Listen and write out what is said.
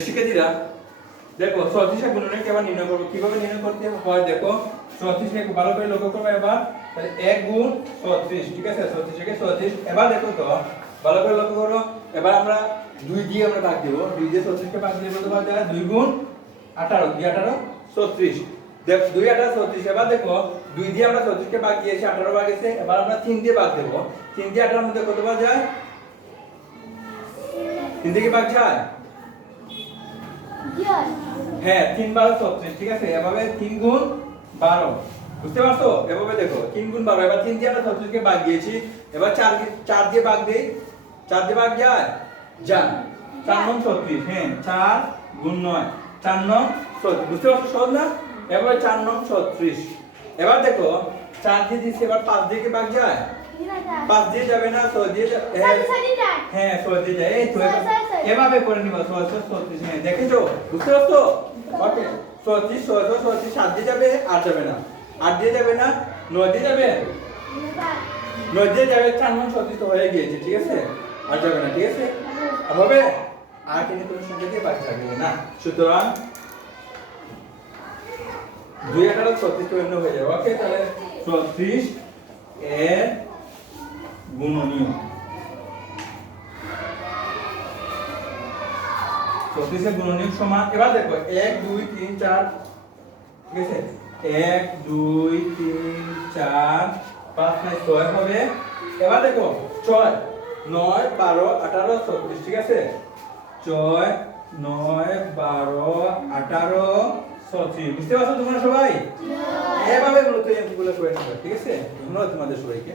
শিক্ষার্থীরা, দেখো, চৌত্রিশে গুণনে কেবার নির্ণয় করব? কীভাবে নির্ণয় করতে হয়? দেখো চৌত্রিশকে ভালো করে লক্ষ্য করব এবার। তাহলে এক গুণ চৌত্রিশ, ঠিক আছে? চৌত্রিশকে চৌত্রিশ। এবার দেখো তো, ভালো করে লক্ষ্য করো। এবার আমরা দুই দিয়ে আমরা ভাগ দেবো। দুই দিয়ে চৌত্রিশকে ভাগ দিয়ে বলতে পারবে দুই গুণ আঠারো, দুই আঠারো, চৌত্রিশ। দেখ, দুই আঠারো, চৌত্রিশ। এবার দেখো, দুই দিয়ে আমরা চৌত্রিশকে ভাগ দিয়েছি, আঠারো ভাগ এসে, এবার আমরা তিন দিয়ে ভাগ দেবো। তিন দিয়ে আঠারোর মধ্যে কত পাওয়া যায় তিন দিয়ে কি ভাগ যায়? হ্যাঁ তিন বারো ছত্রিশ ঠিক আছে? এভাবে তিন গুণ বারো। বুঝতে পারছ? এভাবে দেখো, তিন গুণ বারো। এবার তিন দিয়ে আমরা ছত্রিশকে ভাগ দিয়েছি। এবার চার চার দিয়ে ভাগ দিই। চার দিয়ে ভাগ যায়? যা চার নং ছত্রিশ হ্যাঁ চার গুণ নয়, চার নং ছত্রিশ। বুঝতে পারছ সহজ না? এবার চার নং ছত্রিশ। এবার দেখো চার দিয়ে দিচ্ছি এবার পাঁচ দিয়ে কি ভাগ যায়? পাঁচ দিয়ে যাবে না ছয় দিয়ে হ্যাঁ। হ্যাঁ ছয় দিয়ে যায়। এই তো। এভাবে করে নিবা ছয় ছয় ছত্রিশ হ্যাঁ দেখেছ? বুঝতে পারছ? ওকে ছত্রিশ ছয় ছয় ছত্রিশ সাত দিয়ে যাবে আট যাবে না। আট দিয়ে যাবে না নয় দিয়ে যাবে? নয় দিয়ে যাবে চার ছত্রিশ হয়ে গিয়েছে ঠিক আছে? আর যাবে না ঠিক আছে? আর হবে? আর কিন্তু কোনো সংখ্যা দিয়ে বাকি থাকবে না সুতরাং দুই আঠারো ছত্রিশ হয়ে যাবে ওকে? তাহলে ছত্রিশ এর গুণনীয়। চৌত্রিশের গুণনীয়ক সমান, এবার দেখো, এক, দুই, তিন, চার ঠিক আছে এক, দুই, তিন, চার, পাঁচ নয় ছয় হবে। এবার দেখো, ছয়, নয়, বারো, আঠারো চৌত্রিশ ঠিক আছে? ছয়, নয়, বারো, আঠারো চৌত্রিশ বুঝতে পারছ তোমরা সবাই? এভাবে মূলত এমপিগুলো করে নেবে ঠিক আছে? ধন্যবাদ তোমাদের সবাইকে।